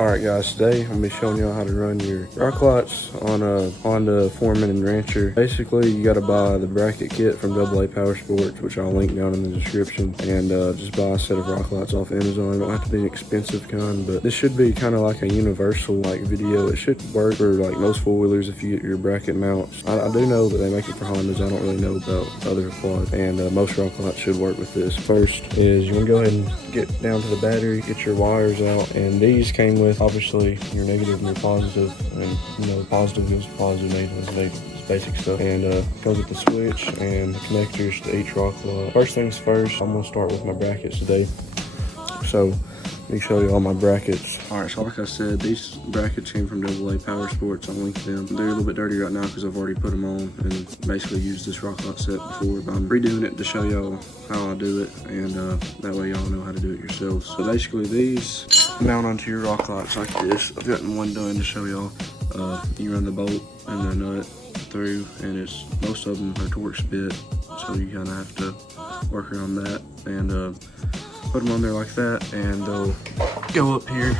Alright guys, today I'm going to be showing y'all how to run your Rocklights on a Honda Foreman and Rancher. Basically, you got to buy the bracket kit from AA Power Sports, which I'll link down in the description, and just buy a set of Rocklights off Amazon. It don't have to be an expensive kind, but this should be kind of like a universal like video. It should work for like most four-wheelers if you get your bracket mounts. I do know that they make it for Hondas. I don't really know about other quads, and most Rocklights should work with this. First is you want to go ahead and get down to the battery, get your wires out, and these came with obviously your negative and your positive, and you know, positive goes to positive, negative goes to negative. It's basic stuff, and goes with the switch and the connectors to each Rocklight. First things first, I'm gonna start with my brackets today. So let me show you all my brackets. All right, so like I said, these brackets came from AA Power Sports. I'll link them. They're a little bit dirty right now because I've already put them on and basically used this Rocklight set before, but I'm redoing it to show y'all how I do it, and that way y'all know how to do it yourselves. So basically these mount onto your Rocklights like this. I've gotten one done to show y'all. You run the bolt and the nut through, and it's most of them are Torx bit, so you kind of have to work around that, and put them on there like that, and they'll go up here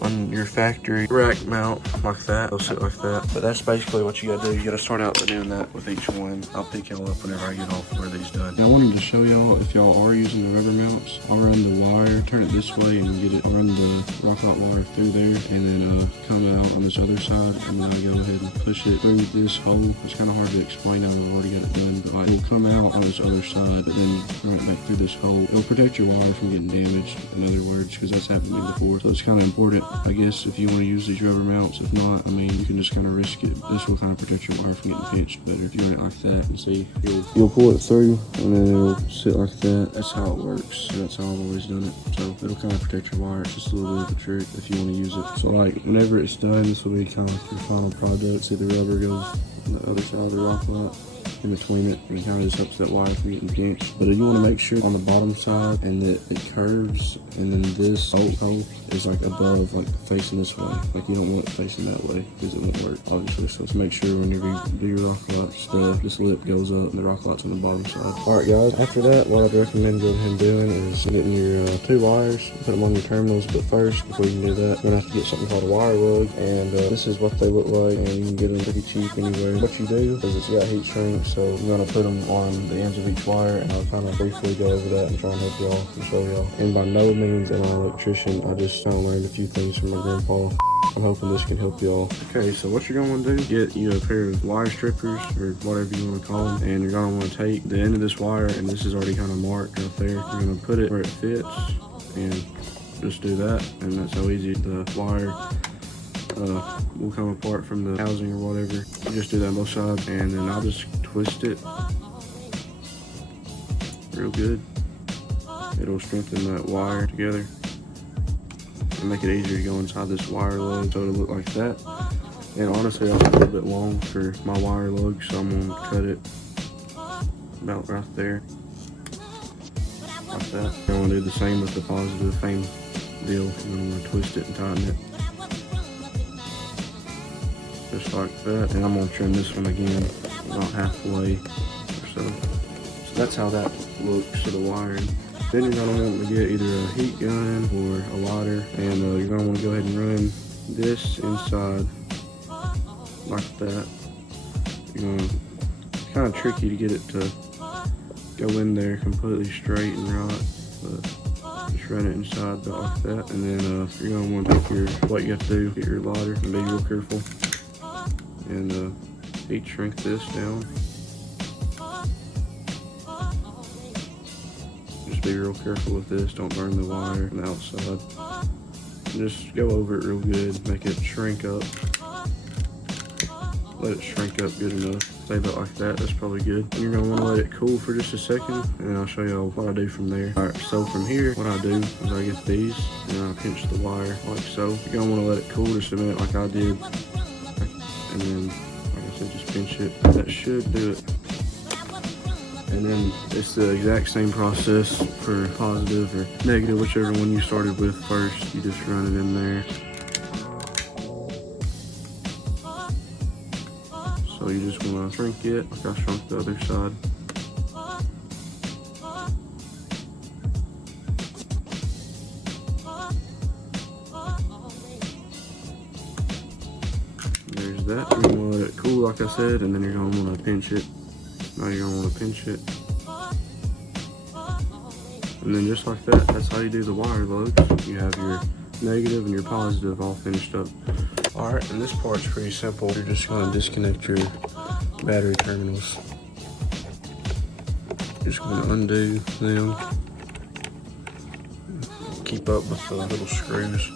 on your factory rack mount like that. They'll sit like that. But that's basically what you gotta do. You gotta start out by doing that with each one. I'll pick y'all up whenever I get off where these done. Now I wanted to show y'all, if y'all are using the rubber mounts, I'll run the wire, turn it this way and get it, I'll run the Rocklight wire through there, and then come out on this other side, and then I go ahead and push it through this hole. It's kind of hard to explain now that I've already got it done, but like, it will come out on this other side, but then run it back through this hole. It'll protect your wire from getting damaged, in other words, because that's happened to me before. So it's kind of important, I guess, if you want to use these rubber mounts. If not, I mean, you can just kind of risk it. This will kind of protect your wire from getting pinched better. If you run it like that, and see, you'll pull it through, and then it'll sit like that. That's how it works. That's how I've always done it. So it'll kind of protect your wire. It's just a little bit of a trick if you want to use it. So like, whenever it's done, this will be kind of like your final product. See, the rubber goes on the other side of the Rocklight, in between it, and it kind of just helps that wire from getting pinched. But you want to make sure on the bottom side and that it curves, and then this bolt hole is like above, like facing this way. Like, you don't want it facing that way because it won't work, obviously. So let's make sure whenever you do your Rocklights, this lip goes up and the Rocklight's on the bottom side. All right guys, after that, what I'd recommend going ahead and doing is getting your two wires, put them on your terminals. But first, before you can do that, you're gonna have to get something called a wire lug, and this is what they look like, and you can get them pretty cheap anywhere. What you do is it's got heat shrink, so I'm gonna put them on the ends of each wire, and I'll kind of briefly go over that and try and help y'all and show y'all. And by no means am I an electrician. I just kind of learned a few things from my grandpa. I'm hoping this can help y'all. Okay, so what you're gonna want to do, get you a pair of wire strippers, or whatever you want to call them, and you're gonna want to take the end of this wire, and this is already kind of marked right there. You're gonna put it where it fits, and just do that, and that's how easy the wire will come apart from the housing or whatever. You just do that on both sides, and then I'll just twist it real good. It'll strengthen that wire together and make it easier to go inside this wire lug, so it'll look like that. And honestly, I'm a little bit long for my wire lug, so I'm gonna cut it about right there, like that. I'm gonna do the same with the positive, same deal. I'm gonna twist it and tighten it, just like that. And I'm gonna trim this one again about halfway or so. So that's how that looks to the wiring. Then you're gonna want to get either a heat gun or a lighter, and you're gonna want to go ahead and run this inside like that. It's kind of tricky to get it to go in there completely straight and right, but just run it inside like that. And then you're gonna want to take what you have to do, get your lighter and be real careful, and heat shrink this down. Just be real careful with this, don't burn the wire on the outside. Just go over it real good, make it shrink up. Let it shrink up good enough. Leave it like that, that's probably good. And you're gonna wanna let it cool for just a second, and I'll show y'all what I do from there. All right, so from here, what I do is I get these, and I pinch the wire like so. You're gonna wanna let it cool just a minute like I did. And then, like I said, just pinch it. That should do it. And then it's the exact same process for positive or negative, whichever one you started with first. You just run it in there. So you just want to shrink it like I shrunk the other side. that. You're gonna let it cool, like I said, and then you're gonna wanna pinch it. Now you're gonna wanna pinch it. And then just like that, that's how you do the wire lugs. You have your negative and your positive all finished up. All right, and this part's pretty simple. You're just gonna disconnect your battery terminals. Just gonna undo them. Keep up with the little screws.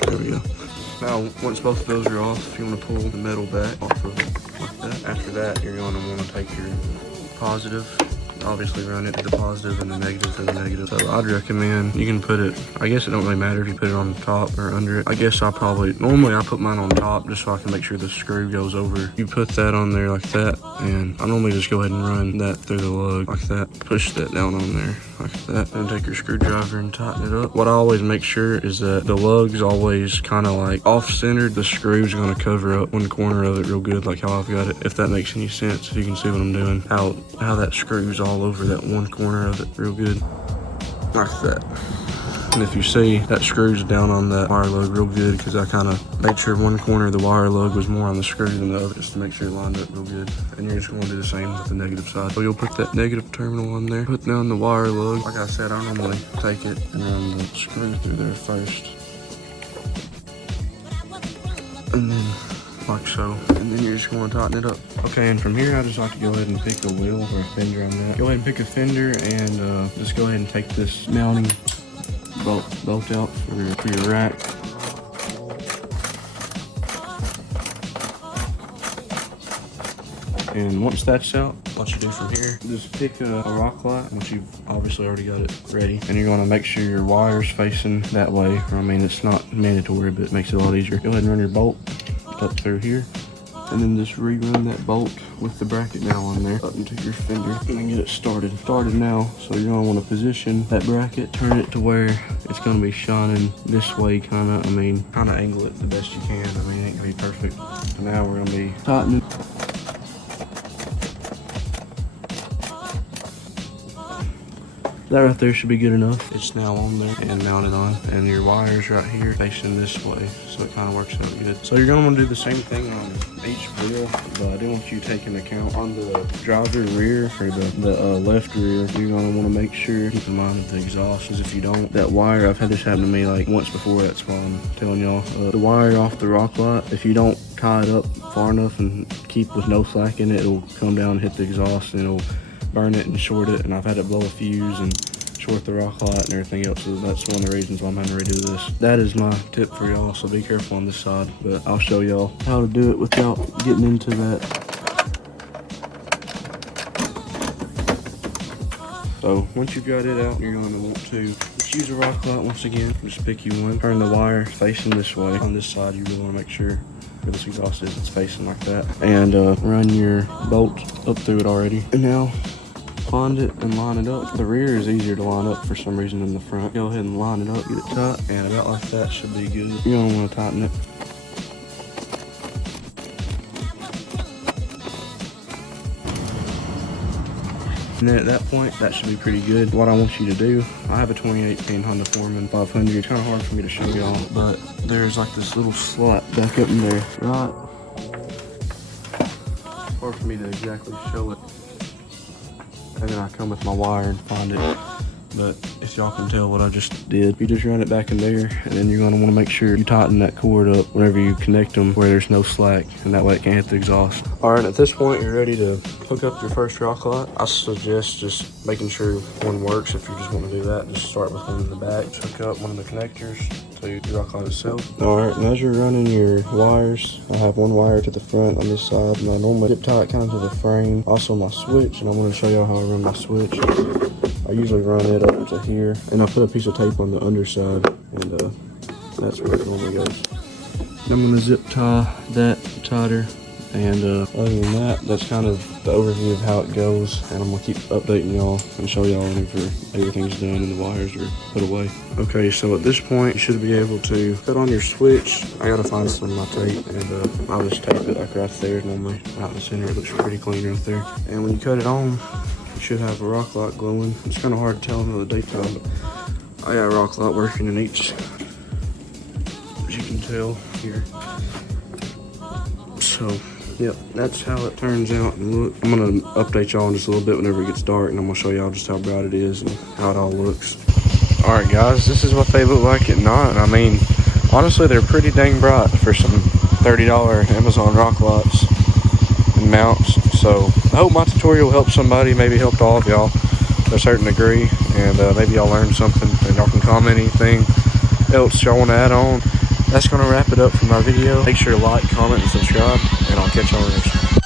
There we go. Now, once both of those are off, you want to pull the metal back off of it like that. After that, you're going to want to take your positive, obviously run it to the positive and the negative to the negative. So I'd recommend you can put it, I guess it don't really matter if you put it on top or under it. I guess normally I put mine on top just so I can make sure the screw goes over. You put that on there like that, and I normally just go ahead and run that through the lug like that. Push that down on there like that. Then take your screwdriver and tighten it up. What I always make sure is that the lug's always kind of like off-centered. The screw's gonna cover up one corner of it real good, like how I've got it. If that makes any sense, if you can see what I'm doing. How that screws all over that one corner of it real good. Like that. And if you see, that screws down on that wire lug real good, because I kind of made sure one corner of the wire lug was more on the screw than the other, just to make sure it lined up real good. And you're just going to do the same with the negative side. So you'll put that negative terminal on there, put down the wire lug. Like I said, I normally take it and run the screw through there first. And then like so, and then you're just going to tighten it up. Okay, and from here I just like to go ahead and pick a wheel or a fender on that. Go ahead and pick a fender and just go ahead and take this mounting bolt out for your rack. And once that's out, what you do from here, just pick a Rocklight, once you've obviously already got it ready. And you're gonna make sure your wire's facing that way. I mean, it's not mandatory, but it makes it a lot easier. Go ahead and run your bolt up through here. And then just rerun that bolt with the bracket now on there up into your fender and then get it started. Started now, so you're gonna wanna position that bracket, turn it to where it's gonna be shining this way kinda. I mean, kinda angle it the best you can. I mean, it ain't gonna be perfect. So now we're gonna be tightening. That right there should be good enough. It's now on there and mounted on, and your wire's right here facing this way, so it kind of works out good. So you're gonna want to do the same thing on each wheel, but I do want you to take into account on the driver rear or the left rear. You're gonna want to make sure, keep in mind of the exhaust, because if you don't, that wire, I've had this happen to me like once before. That's why I'm telling y'all. The wire off the Rocklight, if you don't tie it up far enough and keep with no slack in it, it'll come down and hit the exhaust and it'll burn it and short it, and I've had it blow a fuse and short the Rocklight and everything else, so that's one of the reasons why I'm having to redo this. That is my tip for y'all, so be careful on this side, but I'll show y'all how to do it without getting into that. So once you've got it out, you're going to want to just use a Rocklight once again. Just pick you one, turn the wire facing this way. On this side, you really want to make sure where this exhaust is, it's facing like that, and run your bolt up through it already. And now find it and line it up. The rear is easier to line up for some reason than the front. Go ahead and line it up, get it tight, and about like that should be good. You're gonna want to tighten it. And then at that point, that should be pretty good. What I want you to do, I have a 2018 Honda Foreman 500. It's kind of hard for me to show y'all, but there's like this little slot back up in there, right? Hard for me to exactly show it. And then I come with my wire and find it. But if y'all can tell what I just did, you just run it back in there, and then you're gonna wanna make sure you tighten that cord up whenever you connect them where there's no slack, and that way it can't hit the exhaust. All right, at this point, you're ready to hook up your first Rocklight. I suggest just making sure one works. If you just wanna do that, just start with one in the back. Just hook up one of the connectors to your Rocklight itself. All right, and as you're running your wires, I have one wire to the front on this side, and I normally zip tie it kind of to the frame. Also my switch, and I'm gonna show y'all how I run my switch. I usually run it up to here, and I put a piece of tape on the underside, and that's where it normally goes. I'm gonna zip tie that tighter, and other than that, that's kind of the overview of how it goes, and I'm gonna keep updating y'all and show y'all whenever everything's done and the wires are put away. Okay, so at this point, you should be able to put on your switch. I gotta find some of my tape, and I'll just tape it like right there, normally out in the center. It looks pretty clean right there. And when you cut it on, you should have a Rocklight glowing. It's kind of hard to tell in the daytime, but I got a Rocklight working in each can tell here. So, yep, that's how it turns out. And look, I'm gonna update y'all in just a little bit whenever it gets dark, and I'm gonna show y'all just how bright it is and how it all looks. All right, guys, this is what they look like at night. I mean, honestly, they're pretty dang bright for some $30 Amazon Rocklights and mounts. So I hope my tutorial helped somebody, maybe helped all of y'all to a certain degree, and maybe y'all learned something, and y'all can comment anything else y'all want to add on. That's going to wrap it up for my video. Make sure to like, comment, and subscribe, and I'll catch y'all next one.